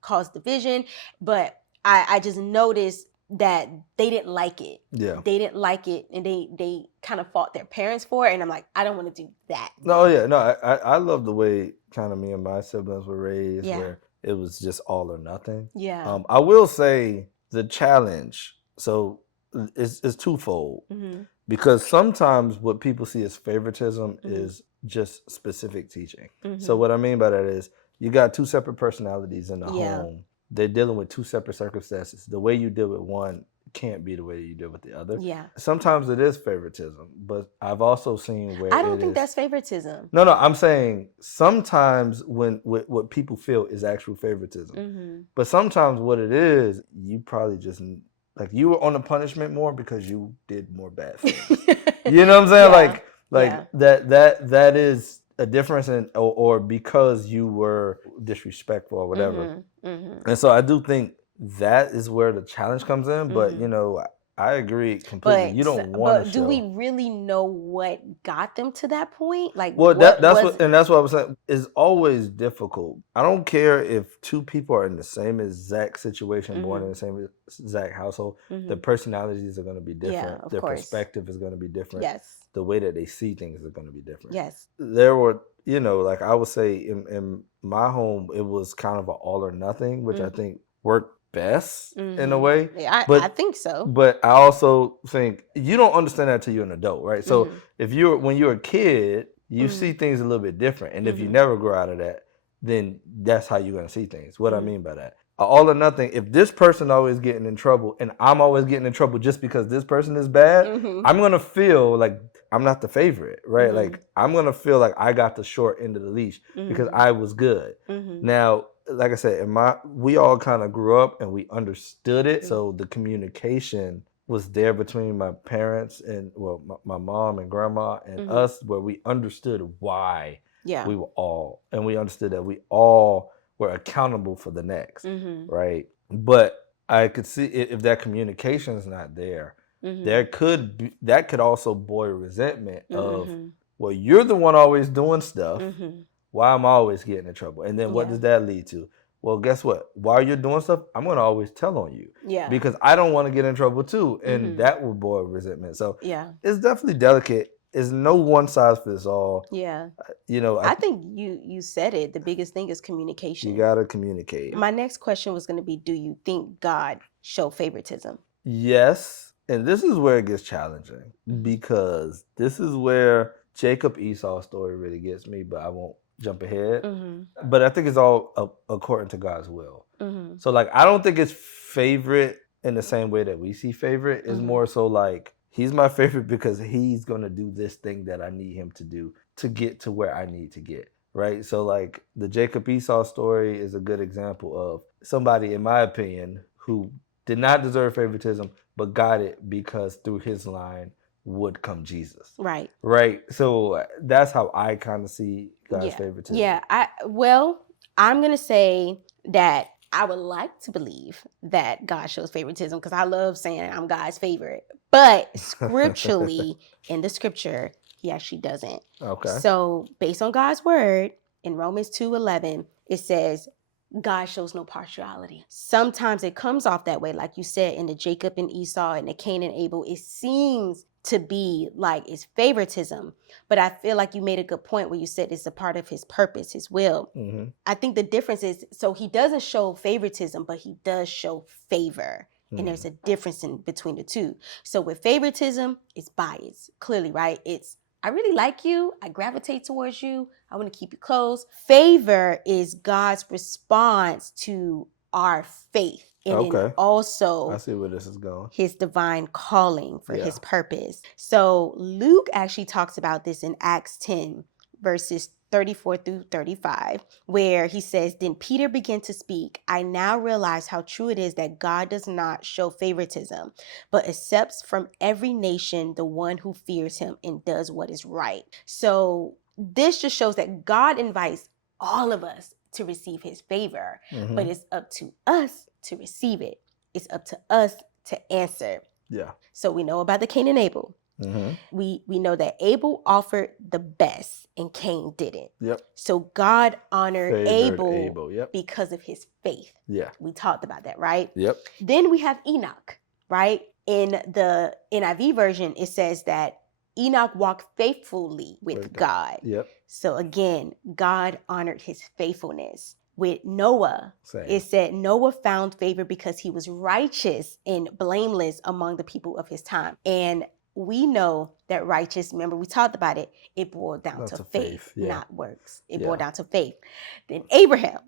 caused division. But I just noticed that they didn't like it. Yeah. They didn't like it, and they kind of fought their parents for it. And I'm like, I don't want to do that. No, yeah, no, I love the way kind of me and my siblings were raised, where it was just all or nothing. Yeah. I will say the challenge, so it's twofold. Mm-hmm. Because sometimes what people see as favoritism is just specific teaching. Mm-hmm. So what I mean by that is, you got two separate personalities in the home. They're dealing with two separate circumstances. The way you deal with one can't be the way you deal with the other. Yeah. Sometimes it is favoritism, but I've also seen where I don't think that's favoritism. No, I'm saying sometimes when what people feel is actual favoritism. Mm-hmm. But sometimes what it is, you probably just, like, you were on the punishment more because you did more bad things. You know what I'm saying? That is a difference or because you were disrespectful or whatever. Mm-hmm, mm-hmm. And so I do think that is where the challenge comes in. But, I agree completely. You don't want to show. Do we really know what got them to that point? Like, well, that's what I was saying. It's always difficult. I don't care if two people are in the same exact situation, born in the same exact household. The personalities are going to be different. Yeah, their perspective is going to be different. Yes. The way that they see things is going to be different. Yes. There were, like I would say in my home, it was kind of an all or nothing, which I think worked best in a way. Yeah, I think so. But I also think you don't understand that till you're an adult, right? So when you're a kid, you see things a little bit different. And if you never grow out of that, then that's how you're going to see things. What I mean by that. All or nothing, if this person always getting in trouble and I'm always getting in trouble just because this person is bad, I'm going to feel like I'm not the favorite, right? Like, I'm going to feel like I got the short end of the leash because I was good. Now, like I said, we all kind of grew up and we understood it. So the communication was there between my parents and, my mom and grandma and us, where we understood why we were all, and we understood that we all were accountable for the next, right? But I could see if that communication is not there, that could also boil resentment of, well, you're the one always doing stuff. Why am I always getting in trouble? And then what does that lead to? Well, guess what? While you're doing stuff, I'm going to always tell on you. Yeah. Because I don't want to get in trouble too. And that will boil resentment. So it's definitely delicate. It's no one size fits all. Yeah. I think you said it. The biggest thing is communication. You got to communicate. My next question was going to be, do you think God showed favoritism? Yes. And this is where it gets challenging, because this is where Jacob-Esau story really gets me, but I won't jump ahead. But I think it's all according to God's will. So, like, I don't think it's favorite in the same way that we see favorite. It's more so like, he's my favorite because he's going to do this thing that I need him to do to get to where I need to get, right? So, like, the Jacob-Esau story is a good example of somebody, in my opinion, who did not deserve favoritism, but got it because through his line would come Jesus. Right. Right. So that's how I kind of see God's favoritism. Yeah. I'm going to say that I would like to believe that God shows favoritism, because I love saying I'm God's favorite. But scripturally, in the scripture, he actually doesn't. Okay. So based on God's word, in Romans 2:11, it says, God shows no partiality. Sometimes it comes off that way. Like you said, in the Jacob and Esau and the Cain and Abel, it seems to be like it's favoritism. But I feel like you made a good point where you said it's a part of his purpose, his will. I think the difference is, so he doesn't show favoritism, but he does show favor. And there's a difference in between the two. So with favoritism, it's bias, clearly, right? It's, I really like you. I gravitate towards you. I want to keep you close. Favor is God's response to our faith and then also I see where this is going. His divine calling for his purpose. So Luke actually talks about this in Acts 10, verses 34 through 35, where he says, "Then Peter began to speak. I now realize how true it is that God does not show favoritism, but accepts from every nation the one who fears him and does what is right." So this just shows that God invites all of us to receive his favor, but it's up to us to receive it. It's up to us to answer. Yeah. So we know about the Cain and Abel. We know that Abel offered the best and Cain didn't. Yep. So God honored Abel yep. because of his faith. Yeah. We talked about that, right? Yep. Then we have Enoch, right? In the NIV version, it says that Enoch walked faithfully with God. Yep. So again, God honored his faithfulness. With Noah, it said Noah found favor because he was righteous and blameless among the people of his time. And we know that righteous, remember we talked about it, it boiled down to faith, not works. It boiled down to faith. Then Abraham.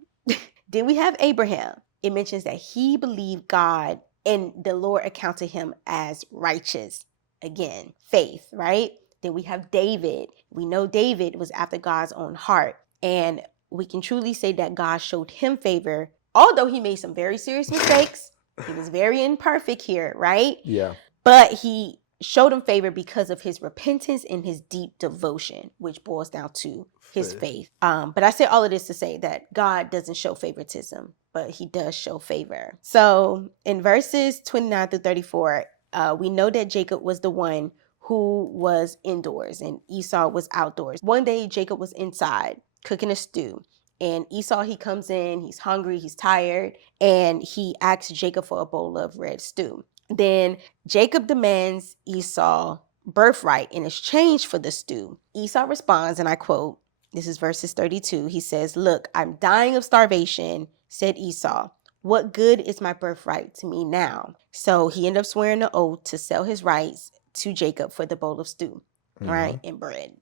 Then we have Abraham. It mentions that he believed God and the Lord accounted him as righteous. Again, faith, right? Then we have David. We know David was after God's own heart. And we can truly say that God showed him favor, although he made some very serious mistakes. He was very imperfect here, right? Yeah. But he showed him favor because of his repentance and his deep devotion, which boils down to his faith. But I say all of this to say that God doesn't show favoritism, but he does show favor. So in verses 29 through 34, we know that Jacob was the one who was indoors and Esau was outdoors. One day, Jacob was inside cooking a stew. And Esau, he comes in, he's hungry, he's tired, and he asks Jacob for a bowl of red stew. Then Jacob demands Esau birthright in exchange for the stew. Esau responds, and I quote, this is verses 32. He says, "Look, I'm dying of starvation," said Esau. "What good is my birthright to me now?" So he ended up swearing an oath to sell his rights to Jacob for the bowl of stew, right, and bread.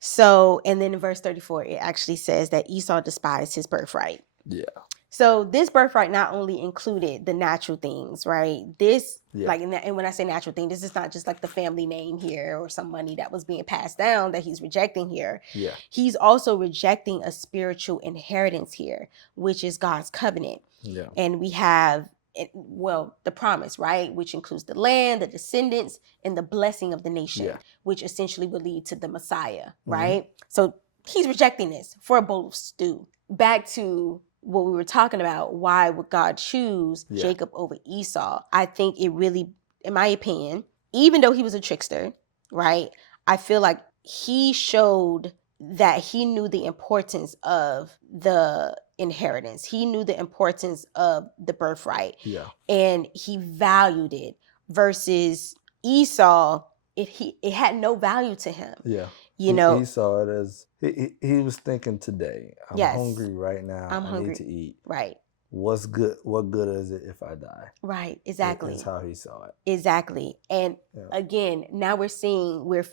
So, and then in verse 34, it actually says that Esau despised his birthright. Yeah. So this birthright not only included the natural things, right? This, and when I say natural thing, this is not just like the family name here or some money that was being passed down that he's rejecting here. Yeah. He's also rejecting a spiritual inheritance here, which is God's covenant. Yeah. And we have, the promise, right? Which includes the land, the descendants, and the blessing of the nation, which essentially will lead to the Messiah, right? So he's rejecting this for a bowl of stew. Back to what we were talking about, why would God choose Jacob over Esau? I think it really, in my opinion, even though he was a trickster, right? I feel like he showed that he knew the importance of the inheritance. He knew the importance of the birthright. Yeah. And he valued it versus Esau, it had no value to him. Yeah. You know, he saw it as he was thinking today. I'm hungry right now. I need to eat. Right. What's good? What good is it if I die? Right. Exactly. That's how he saw it. Exactly. And again, now we're seeing where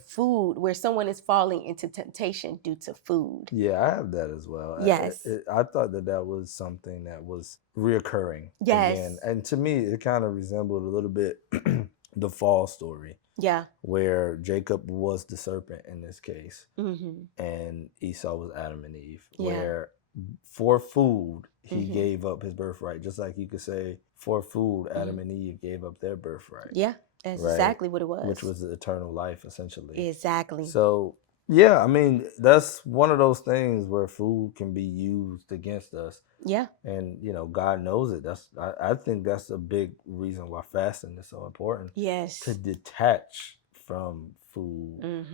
someone is falling into temptation due to food. Yeah, I have that as well. Yes. I thought that was something that was reoccurring. Yes. Again. And to me, it kind of resembled a little bit the fall story. Yeah. Where Jacob was the serpent in this case, and Esau was Adam and Eve. Yeah. Where for food, he gave up his birthright. Just like you could say, for food, Adam and Eve gave up their birthright. Yeah, that's exactly what it was. Which was the eternal life, essentially. Exactly. So, yeah, I mean, that's one of those things where food can be used against us. Yeah. And, you know, God knows it. I think that's a big reason why fasting is so important. Yes. To detach from food.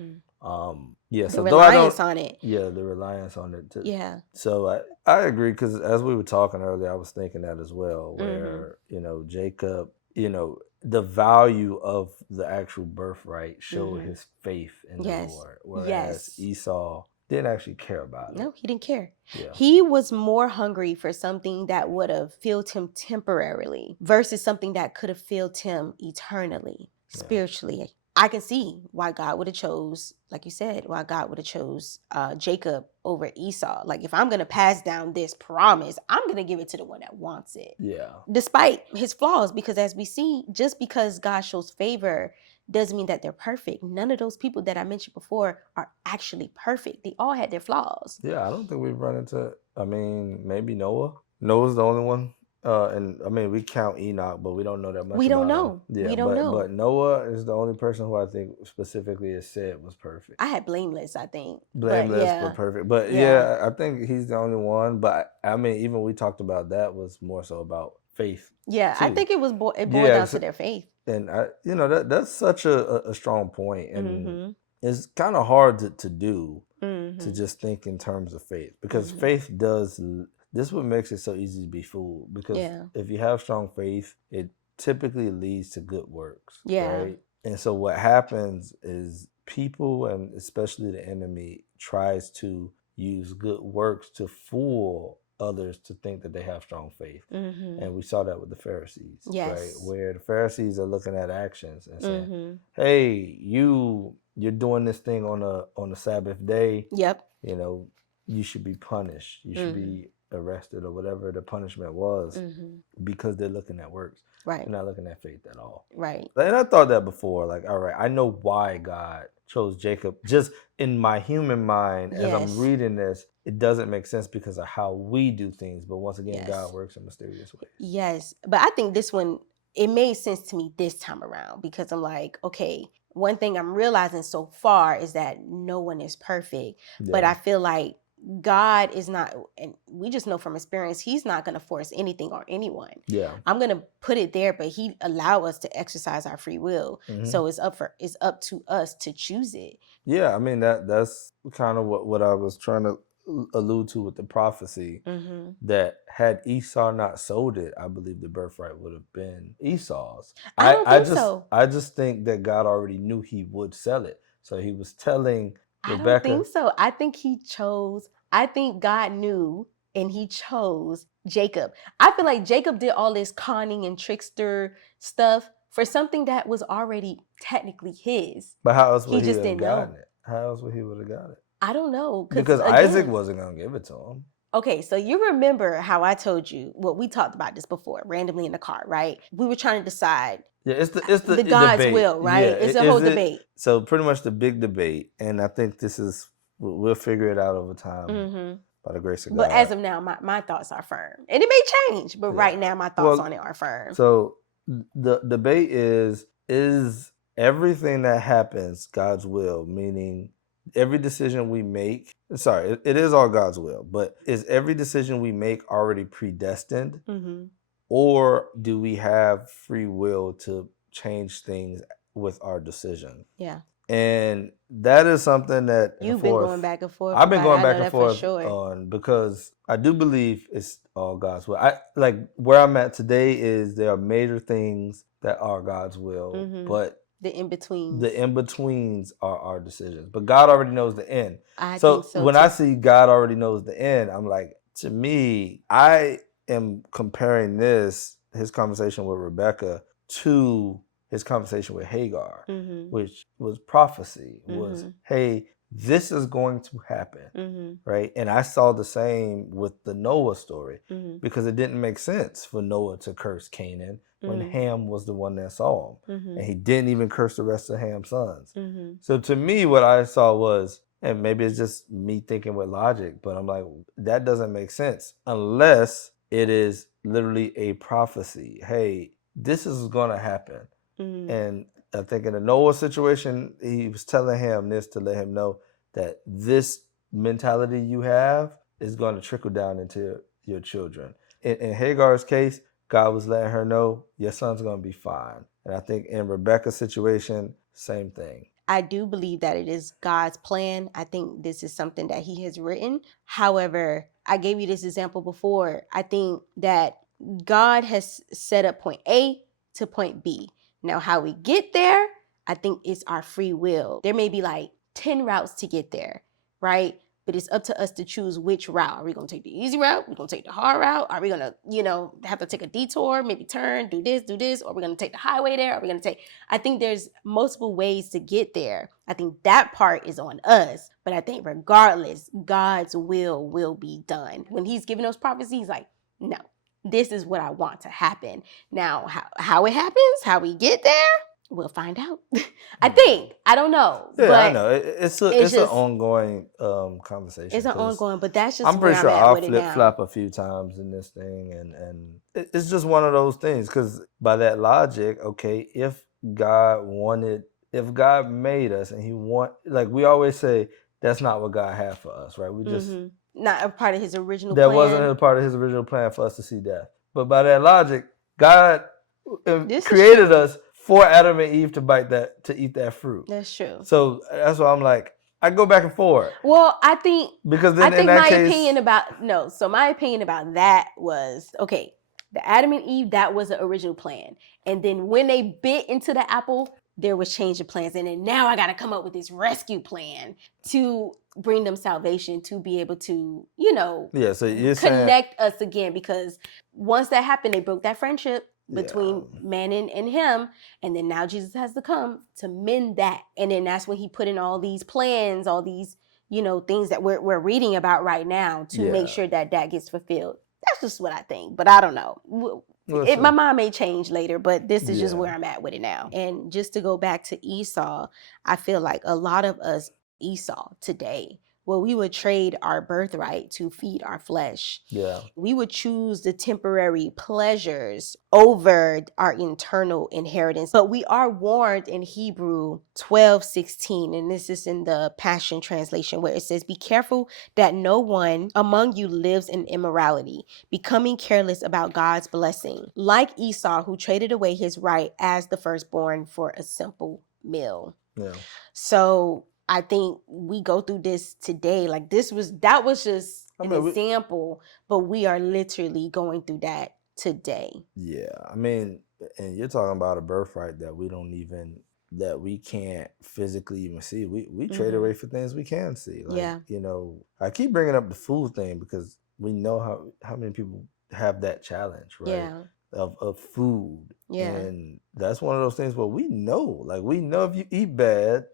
The so reliance on it. Yeah, the reliance on it. Yeah. So I agree, because as we were talking earlier, I was thinking that as well, where, you know, Jacob, you know, the value of the actual birthright showed his faith in the Lord. Whereas Esau didn't actually care about it. No, he didn't care. Yeah. He was more hungry for something that would have filled him temporarily versus something that could have filled him eternally, spiritually. I can see why God would have chose, like you said, why God would have chose Jacob over Esau. Like, if I'm going to pass down this promise, I'm going to give it to the one that wants it. Yeah. Despite his flaws, because as we see, just because God shows favor doesn't mean that they're perfect. None of those people that I mentioned before are actually perfect. They all had their flaws. Yeah, I don't think we've run into, maybe Noah. Noah's the only one. And I mean, we count Enoch, but we don't know that much. We don't about know. Him. Yeah, we don't know. But Noah is the only person who I think specifically is said was perfect. I had blameless, I think. Blameless, but perfect. But yeah, I think he's the only one. But I mean, even we talked about that was more so about faith. Yeah, too. I think it boiled down to their faith. And that's such a strong point, and it's kind of hard to do, to just think in terms of faith, because faith does. This is what makes it so easy to be fooled, because if you have strong faith, it typically leads to good works. Yeah. Right? And so what happens is people, and especially the enemy, tries to use good works to fool others to think that they have strong faith. And we saw that with the Pharisees, right? Where the Pharisees are looking at actions and saying, hey, you're doing this thing on a Sabbath day. Yep. You should be punished. You should be arrested, or whatever the punishment was, because they're looking at works. Right. They're not looking at faith at all. Right. And I thought that before, like, all right, I know why God chose Jacob. Just in my human mind, as I'm reading this, it doesn't make sense because of how we do things. But once again, God works in mysterious ways. Yes. But I think this one, it made sense to me this time around, because I'm like, okay, one thing I'm realizing so far is that no one is perfect. Yeah. But I feel like God is not, and we just know from experience, he's not going to force anything on anyone. Yeah. I'm going to put it there, but he allow us to exercise our free will. So it's up to us to choose it. Yeah. I mean, that's kind of what I was trying to allude to with the prophecy, that had Esau not sold it, I believe the birthright would have been Esau's. I don't think so. I just think that God already knew he would sell it. So he was telling Rebekah. I don't think so. I think God knew, and he chose Jacob. I feel like Jacob did all this conning and trickster stuff for something that was already technically his. But how else would he have gotten it? How else would he would have got it? I don't know. Because Isaac wasn't going to give it to him. Okay, so you remember how I told you, we talked about this before, randomly in the car, right? We were trying to decide. Yeah, it's the God's debate. Will, right? Yeah, it's a whole debate. So pretty much the big debate, and I think we'll figure it out over time by the grace of God. But as of now, my thoughts are firm, and it may change. But right now, my thoughts on it are firm. So the debate is everything that happens God's will, meaning every decision we make. Sorry, it is all God's will, but is every decision we make already predestined? Or do we have free will to change things with our decision? Yeah. And that is something that you've been going back and forth. I've been going back and forth on, because I do believe it's all God's will. I like where I'm at today is there are major things that are God's will, but the in-betweens are our decisions. But God already knows the end. I think so when too. I see God already knows the end, I'm like, to me, I am comparing his conversation with Rebekah to his conversation with Hagar, which was prophecy, was, hey, this is going to happen, right? And I saw the same with the Noah story, because it didn't make sense for Noah to curse Canaan when Ham was the one that saw him. And he didn't even curse the rest of Ham's sons. So to me, what I saw was, and maybe it's just me thinking with logic, but I'm like, that doesn't make sense unless it is literally a prophecy. Hey, this is going to happen. And I think in the Noah situation, he was telling him this to let him know that this mentality you have is going to trickle down into your children. In Hagar's case, God was letting her know your son's going to be fine. And I think in Rebekah's situation, same thing. I do believe that it is God's plan. I think this is something that he has written. However, I gave you this example before. I think that God has set up point A to point B. Now, how we get there, I think it's our free will. There may be like 10 routes to get there, right? but it's up to us to choose which route. Are we going to take the easy route? Are we going to take the hard route? Are we going to, have to take a detour, maybe turn, do this? Or are we going to take the highway there? I think there's multiple ways to get there. I think that part is on us, but I think regardless, God's will be done. When he's giving those prophecies, he's like, no, this is what I want to happen. Now, how it happens, how we get there, we'll find out. I don't know. Yeah, but I know. It's an ongoing conversation. It's an ongoing, but that's just I'm pretty sure I'll flip-flop a few times in this thing, and it's just one of those things. Because by that logic, okay, if God made us and like we always say, that's not what God had for us, right? We just not a part of his original plan. That wasn't a part of his original plan for us to see death. But by that logic, God created us for Adam and Eve to eat that fruit. That's true. So that's why I'm like, I go back and forth. Well, I think my opinion about that was, okay, the Adam and Eve, that was the original plan. And then when they bit into the apple, there was change of plans. And then now I got to come up with this rescue plan to bring them salvation, to be able to, so you're connect us again. Because once that happened, they broke that friendship between man and him. And then now Jesus has to come to mend that. And then that's when he put in all these plans, all these, things that we're reading about right now to make sure that gets fulfilled. That's just what I think. But I don't know. My mind may change later, but this is just where I'm at with it now. And just to go back to Esau, I feel like a lot of us Esau today, we would trade our birthright to feed our flesh. Yeah. We would choose the temporary pleasures over our eternal inheritance. But we are warned in Hebrew 12:16, and this is in the Passion Translation, where it says, "Be careful that no one among you lives in immorality, becoming careless about God's blessing, like Esau, who traded away his right as the firstborn for a simple meal." Yeah. So I think we go through this today. Like that was just an example, but we are literally going through that today. Yeah. And you're talking about a birthright that we can't physically even see. We trade away for things we can see. Like, I keep bringing up the food thing because we know how many people have that challenge, right? Yeah. Of food. Yeah. And that's one of those things where we know if you eat bad,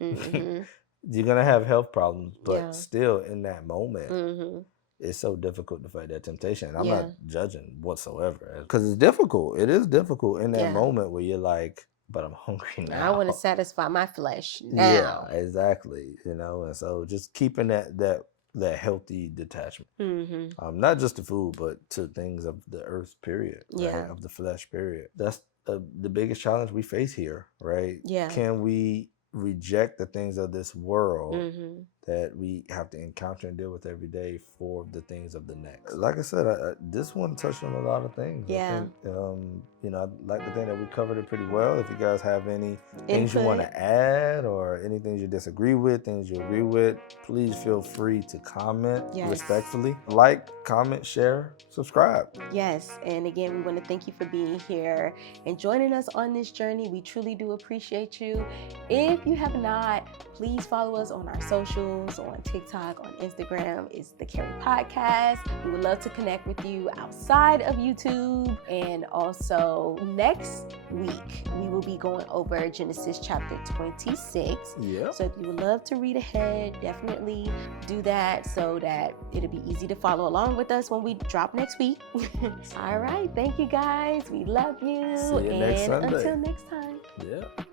you're going to have health problems, but still in that moment, it's so difficult to fight that temptation. I'm not judging whatsoever because it's difficult. It is difficult in that moment where you're like, but I'm hungry now. I want to satisfy my flesh now. Yeah, exactly. And so just keeping that healthy detachment, not just to food, but to things of the earth, period, right? Of the flesh, period. That's the biggest challenge we face here, right? Yeah. Can we reject the things of this world that we have to encounter and deal with every day for the things of the next? Like I said, this one touched on a lot of things. Yeah. I think, I like to think that we covered it pretty well. If you guys have any things you want to add or anything you disagree with, things you agree with, please feel free to comment respectfully. Like, comment, share, subscribe. Yes. And again, we want to thank you for being here and joining us on this journey. We truly do appreciate you. If you have not, please follow us on our socials, on TikTok, on Instagram. It's the Careys Podcast. We would love to connect with you outside of YouTube. And also next week, we will be going over Genesis chapter 26. Yeah. So if you would love to read ahead, definitely do that so that it'll be easy to follow along with us when we drop next week. All right. Thank you guys. We love you. See you next Sunday. Until next time. Yeah.